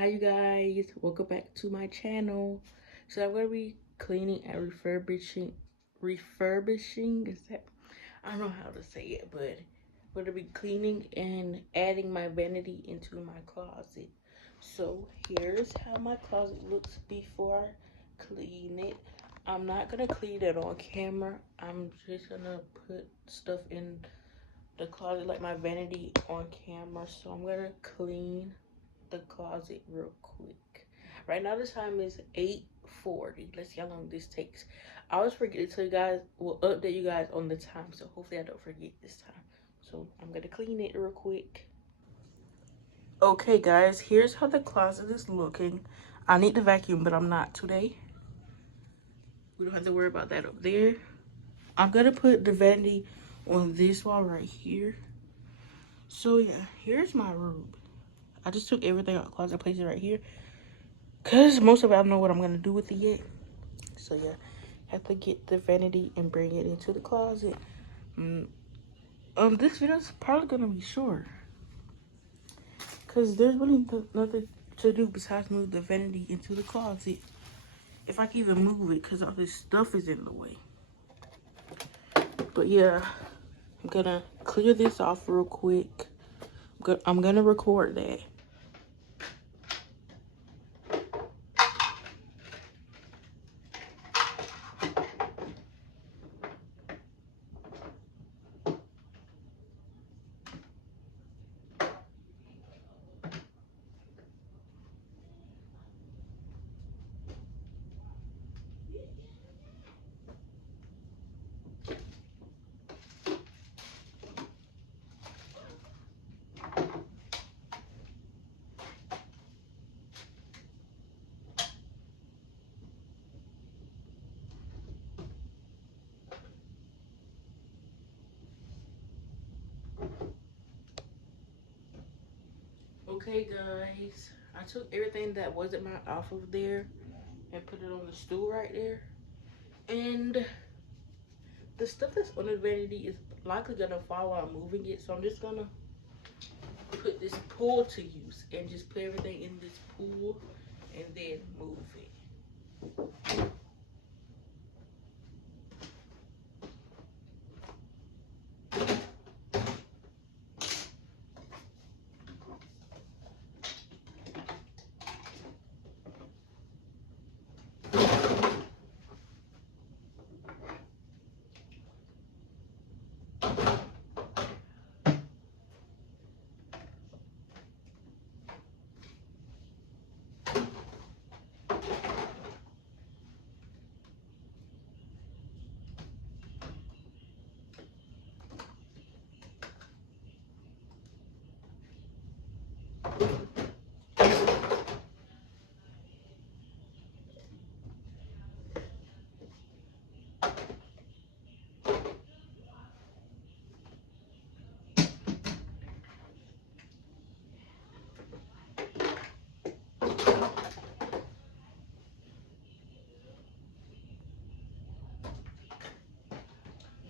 Hi you guys, welcome back to my channel. So I'm gonna be cleaning and refurbishing, is that, I don't know how to say it, but I'm gonna be cleaning and adding my vanity into my closet. So here's how my closet looks before I clean it. I'm not gonna clean it on camera. I'm just gonna put stuff in the closet like my vanity on camera. So I'm gonna clean the closet real quick. Right now the time is 8:40. Let's see how long this takes. I always forget to tell you guys, will update you guys on the time, so hopefully I don't forget this time. So I'm gonna clean it real quick. Okay guys, here's how the closet is looking. I need to vacuum, but I'm not today. We don't have to worry about that up there. I'm gonna put the vanity on this wall right here. So yeah, here's my room. I just took everything out of the closet, placed it right here, because most of it I don't know what I'm going to do with it yet. So yeah, have to get the vanity and bring it into the closet. This video is probably going to be short, because there's really nothing to do besides move the vanity into the closet. If I can even move it, because all this stuff is in the way. But yeah, I'm going to clear this off real quick. I'm going to record that. Okay guys, I took everything that wasn't mine off of there and put it on the stool right there. And the stuff that's on the vanity is likely gonna fall while I'm moving it, so I'm just gonna put this pool to use and just put everything in this pool and then move it.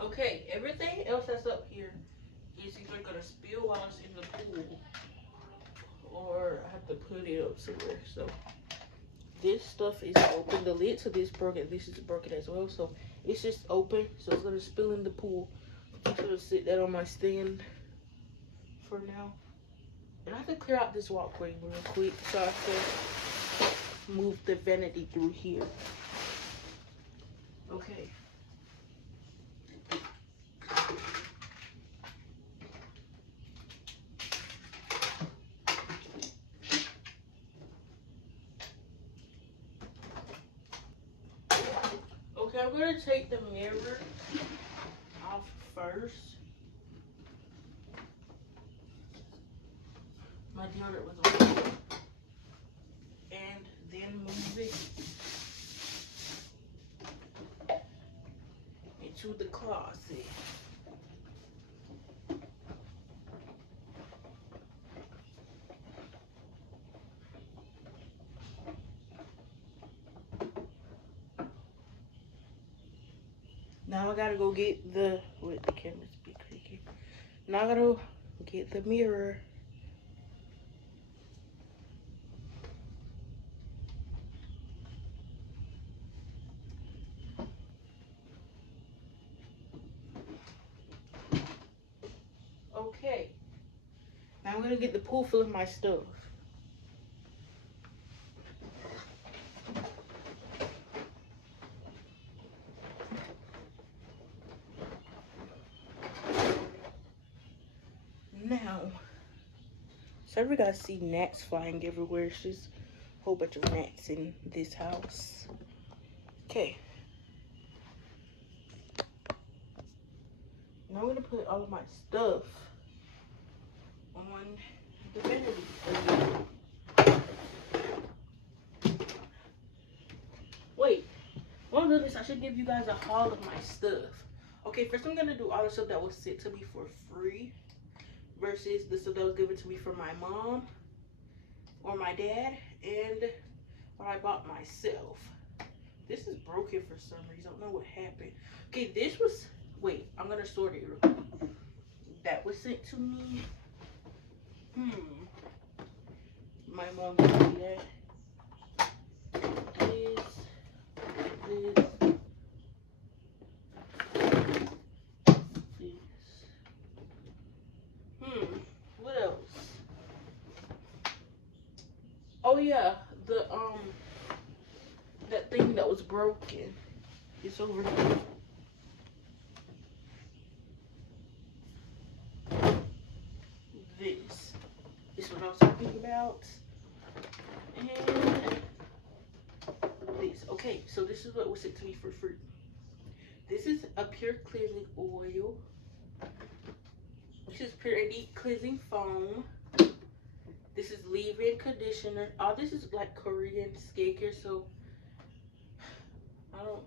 Okay, everything else that's up here is either gonna spill while it's in the pool or I have to put it up somewhere. So this stuff is open. The lid to this broken. This is broken as well. So it's just open. So it's gonna spill in the pool. I'm just gonna sit that on my stand for now. And I have to clear out this walkway real quick so I can move the vanity through here. Okay. Okay, I'm gonna take the mirror off first. My deodorant was on. And then move it into the closet. Now I gotta go get the, wait, the camera's be creaky. Now I gotta get the mirror. Okay. Now I'm gonna get the pool full of my stuff. Now, so we gotta see gnats flying everywhere. It's just a whole bunch of gnats in this house. Okay. Now I'm gonna put all of my stuff on the vanity. Wait, one of this, I should give you guys a haul of my stuff. Okay, first I'm gonna do all the stuff that was sent to me for free versus the stuff that was given to me from my mom or my dad and what I bought myself. This is broken for some reason. I don't know what happened. Okay, this was, wait, I'm gonna sort it real quick. That was sent to me. My mom gave me that. This. What else? Oh yeah, the that thing that was broken. It's over here. This is what I was talking about. And this. Okay, so this is what was sent to me for free. This is a pure cleansing oil. This is pure and deep cleansing foam. This is leave-in conditioner. All this is like Korean skincare, so I don't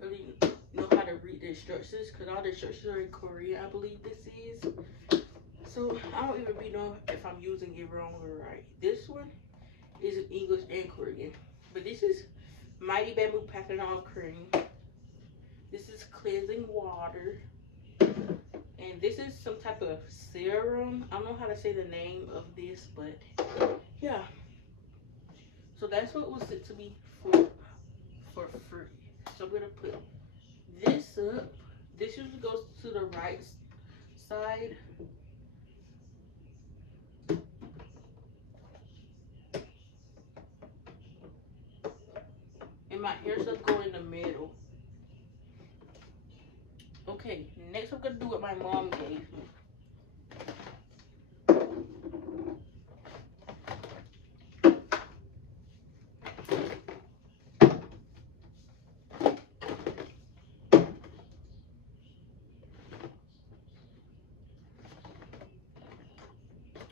really know how to read the instructions because all the instructions are in Korean, I believe this is. So I don't even really know if I'm using it wrong or right. This one is in English and Korean. But this is Mighty Bamboo Pathanol Cream. This is cleansing water. And this is some type of serum. I don't know how to say the name of this, but yeah. So that's what was sent to me for free. So I'm gonna put this up. This usually goes to the right side. And my hair stuff go in the middle. Okay, next I'm gonna do what my mom gave me.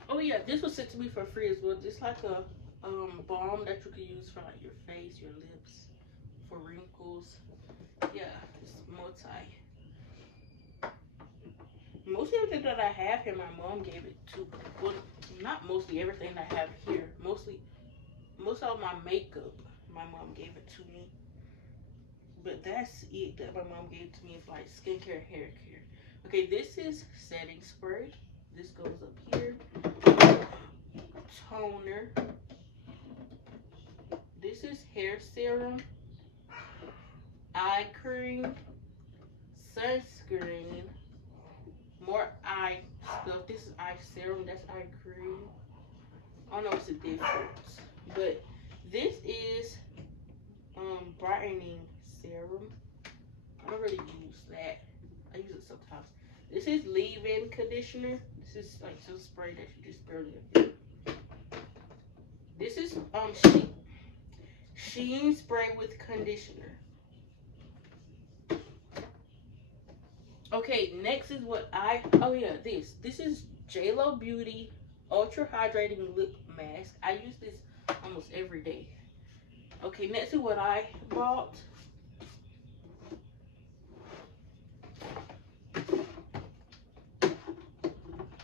Oh yeah, this was sent to me for free as well. Just like a balm that you can use for like your face, your lips, for wrinkles. Yeah, it's multi. Mostly everything that I have here, my mom gave it to. Well, not mostly everything I have here. Most of my makeup, my mom gave it to me. But that's it that my mom gave to me for like skincare and hair care. Okay, this is setting spray. This goes up here. Toner. This is hair serum. Eye cream. Sunscreen. More eye stuff. This is eye serum. That's eye cream. I don't know what's the difference. But this is brightening serum. I don't really use that. I use it sometimes. This is leave-in conditioner. This is like some spray that you just barely apply. This is Sheen spray with conditioner. Okay, next is what this is JLo Beauty Ultra Hydrating Lip Mask. I use this almost every day. Okay, next is what I bought.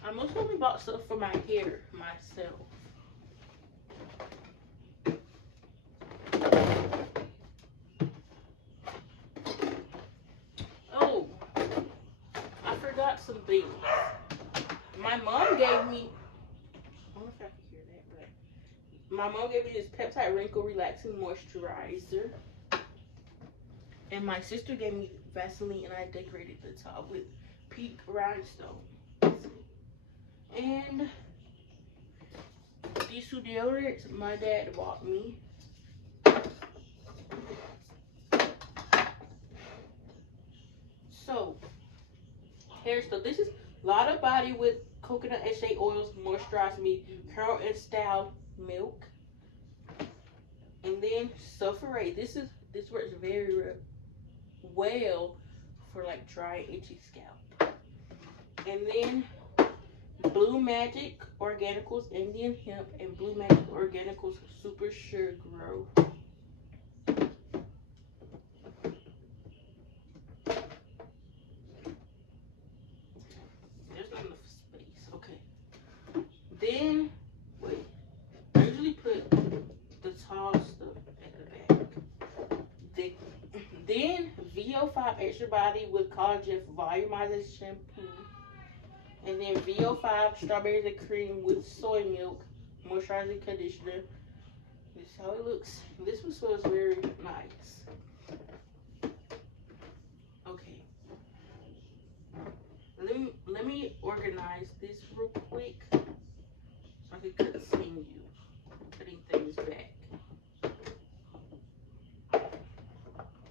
I mostly bought stuff for my hair myself. Oh, I forgot some things. My mom gave me, I don't know if I can hear that, but my mom gave me this Peptide Wrinkle Relaxing Moisturizer. And my sister gave me Vaseline, and I decorated the top with pink rhinestones. And these two deodorants my dad bought me. So, hair stuff. This is Lotta Body with coconut and shea oils, moisturize me, curl and style milk. And then Sulfurate. This works very well for like dry, itchy scalp. And then Blue Magic Organicals Indian Hemp and Blue Magic Organicals Super Sure Grow. There's not enough space. Okay. Then, wait. I usually put the tall stuff at the back. Then VO5 Extra Body with Collagen Volumizing Shampoo. And then VO5 Strawberries and Cream with Soy Milk Moisturizing Conditioner. This is how it looks. This one smells very nice. Okay. Let me organize this real quick so I can continue putting things back.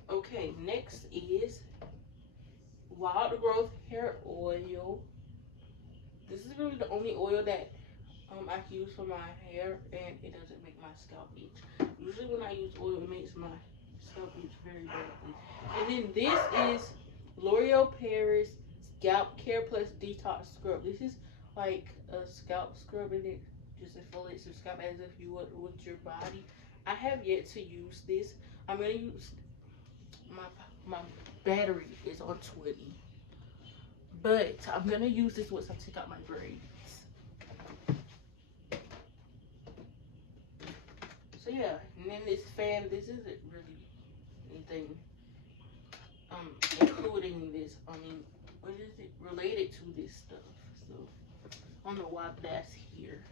Okay, next is Wild Growth Hair Oil. This is really the only oil that I can use for my hair, and it doesn't make my scalp itch. Usually when I use oil, it makes my scalp itch very badly. And then this is L'Oreal Paris Scalp Care Plus Detox Scrub. This is like a scalp scrub, and it just exfoliates your scalp as if you would with your body. I have yet to use this. I'm gonna use my battery is on 20, but I'm gonna use this once I take out my braids. So yeah, and then this fan, this isn't really anything including this. I mean, what is it related to this stuff? So I don't know why that's here.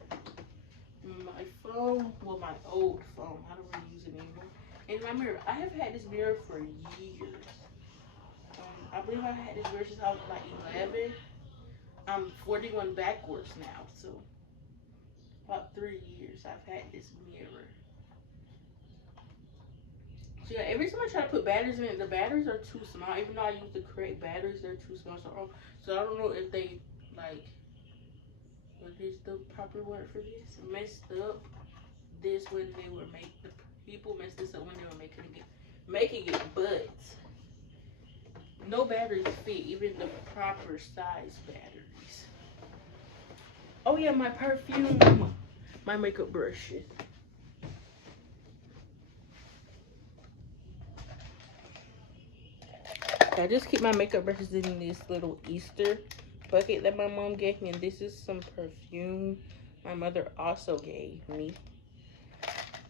My phone, well, my old phone, I don't really use it anymore. And my mirror, I have had this mirror for years. I believe I've had this mirror since I was like 11. I'm 41 backwards now, so about 3 years I've had this mirror. So yeah, every time I try to put batteries in it, the batteries are too small. Even though I use the correct batteries, they're too small. So I don't know if they, like, what is the proper word for this? Messed up this when they were the people messed this up when they were making it, but no batteries fit, even the proper size batteries. Oh yeah, my perfume, my makeup brushes. I just keep my makeup brushes in this little Easter bucket that my mom gave me, and this is some perfume my mother also gave me.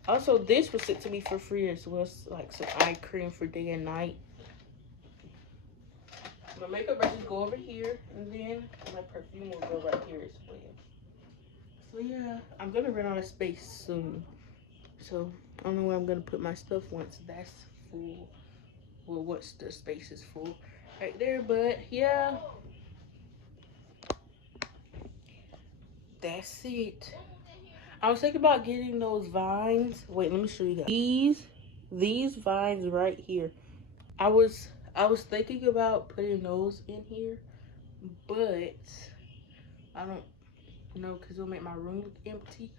Also, this was sent to me for free as well, like some eye cream for day and night. My makeup brushes go over here, and then my perfume will go right here as well. So yeah, I'm gonna run out of space soon. So I don't know where I'm gonna put my stuff once that's full. Well, once the space is full right there, but yeah, that's it. I was thinking about getting those vines. Wait, let me show you guys. These vines right here. I was thinking about putting those in here, but I don't know because it'll make my room look empty.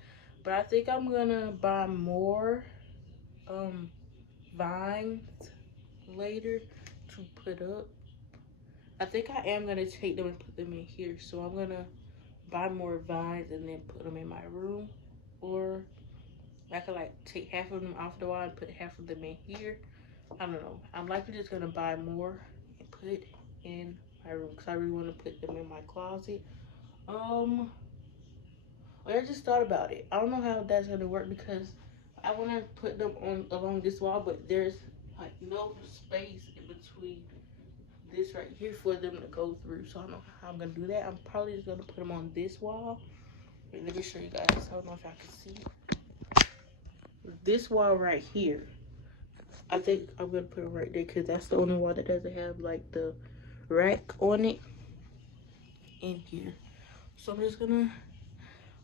But I think I'm gonna buy more vines later to put up. I think I am gonna take them and put them in here. So I'm gonna buy more vines and then put them in my room, or I could like take half of them off the wall and put half of them in here. I don't know. I'm likely just gonna buy more and put in my room because I really want to put them in my closet. Well, I just thought about it. I don't know how that's gonna work because I want to put them on along this wall, but there's like no space in between this right here for them to go through. So I don't know how I'm gonna do that. I'm probably just gonna put them on this wall. Wait, let me show you guys. I don't know if I can see this wall right here. I think I'm gonna put it right there because that's the only wall that doesn't have like the rack on it in here. So I'm just gonna,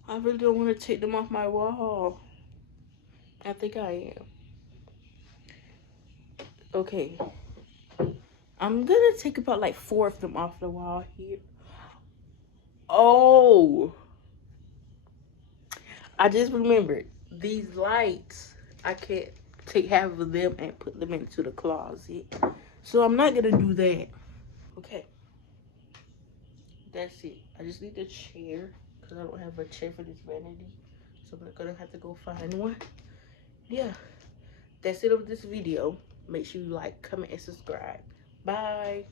I really don't want to take them off my wall. I think I am. Okay. I'm gonna take about like 4 of them off the wall here. Oh, I just remembered these lights. I can't take half of them and put them into the closet. So I'm not gonna do that. Okay. That's it. I just need a chair because I don't have a chair for this vanity. So I'm gonna have to go find one. Yeah. That's it of this video. Make sure you like, comment, and subscribe. Bye.